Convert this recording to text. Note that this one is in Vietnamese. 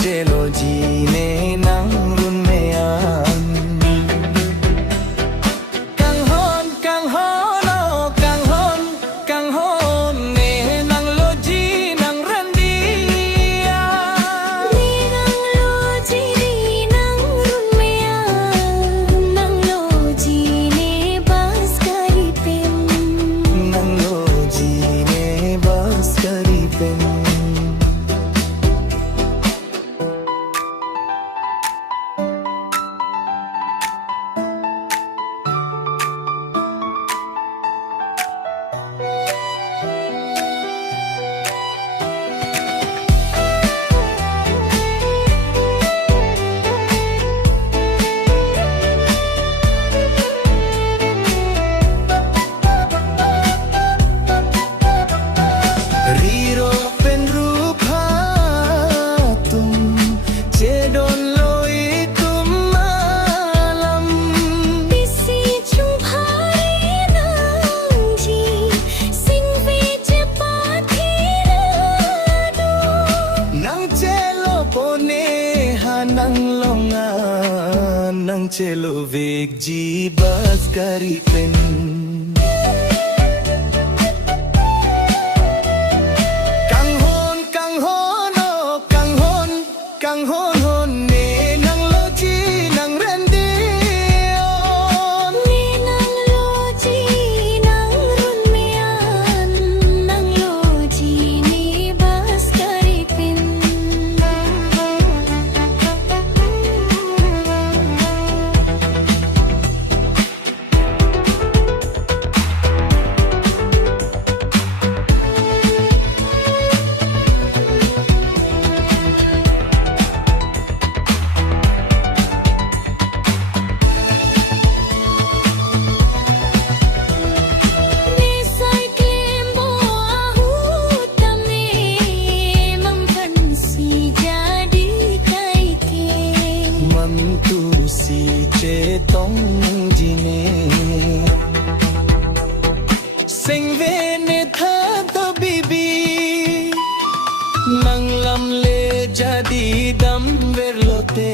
chelo jine nang run mean kang hon oh kang hon ne nang lo ji nang ran dia ni nang lo ji nang run mean nang lo ji ne bas kari pen nang lo ji ne bas kari pen Riro pen rupa tum cedon loi tum malam bisi chung bhari nang ji sing ve je pathira do nang chelo pone ha nang longa nang chelo vek ji bas kari pen kang hon ne nang lo ji nang ren dion ni nang lo ji nang run mean nang lo ji ni bas kari pen si che tong jine sing ve ne tha to bibi nang lam le jadi dam ver lote